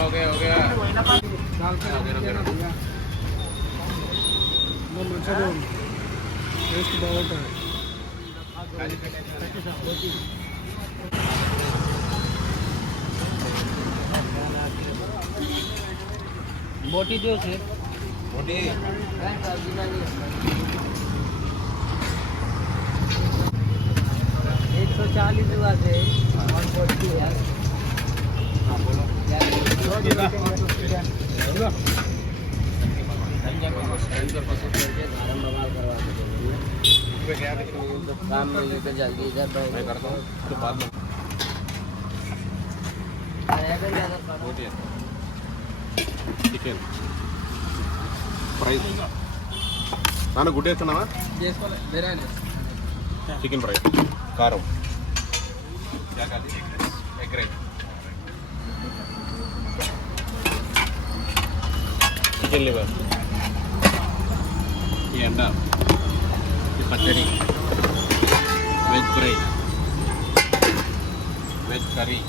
Okay okay మంచిగా టేస్ట్ బాగుంటుంది. बोटी जो है बोटी 140 रुपया से 140 है। हाँ बोलो काम में लेकर जल्दी इधर मैं करता हूँ तो बाद में बोटी चिकन फ्राई నాన్న గుడ్డ వేస్తున్నావా చికెన్ ఫ్రై కారం ఎగ్ రైస్ చికెన్ లివర్ ఈ ఎండ ఈ పచ్చడి వెజ్ ఫ్రై వెజ్ కర్రీ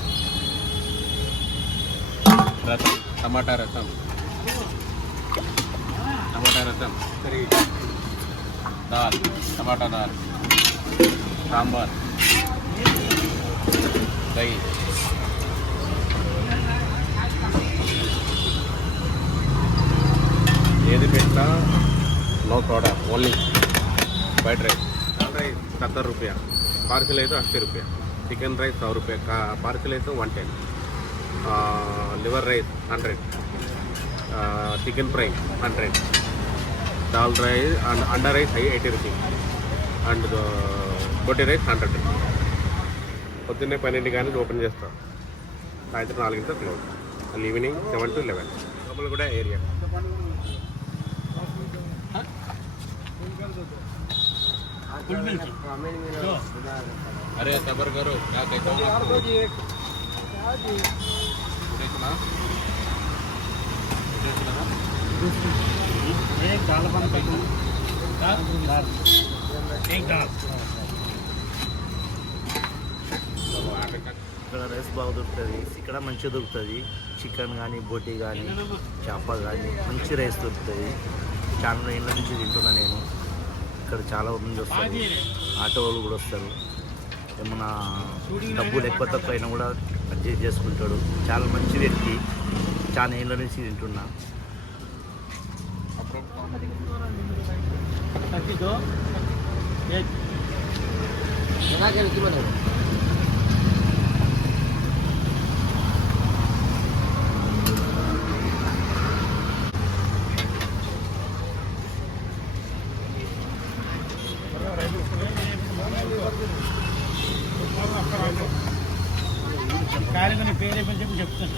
రసం టమాటా రసం करी दाल टमाटा दाल सांबर दही ఏది పెట్టినా no soda only white rice rice 70 रुपया पार्सल అయితే 80 रुपया चिकन राइस 100 रुपया पार्सल అయితే 110 liver rice 100 chicken fry 100 dal rice and अंडा राइस 80 rupees and बोटी राइस 100 rupees పొద్దున్నే 12 కానీ ఓపెన్ చేస్తాం సాయంత్రం 4 క్లోజ్ మళ్ళీ ఈవినింగ్ 7 to 11 లోపల కూడా ఏరియా अरे सबर करो क्या कहता हूँ एक दाल बन पड़ी दाल एक दाल ఇక్కడ రైస్ బాగా దొరుకుతుంది, ఇక్కడ మంచిగా దొరుకుతుంది. చికెన్ కానీ బోటీ కానీ చేప కానీ మంచి రైస్ దొరుకుతుంది. చాలా ఏళ్ళ నుంచి తింటున్నా నేను. ఇక్కడ చాలా మంది వస్తారు, ఆటో వాళ్ళు కూడా వస్తారు. ఏమన్నా డబ్బులు ఎక్కువ తక్కువ అయినా కూడా అడ్జస్ట్ చేసుకుంటాడు. చాలా మంచి వ్యక్తి, చాలా ఏళ్ళ నుంచి తింటున్నా. కార్యక్రమం పేరే కొంచెం చెప్తాను.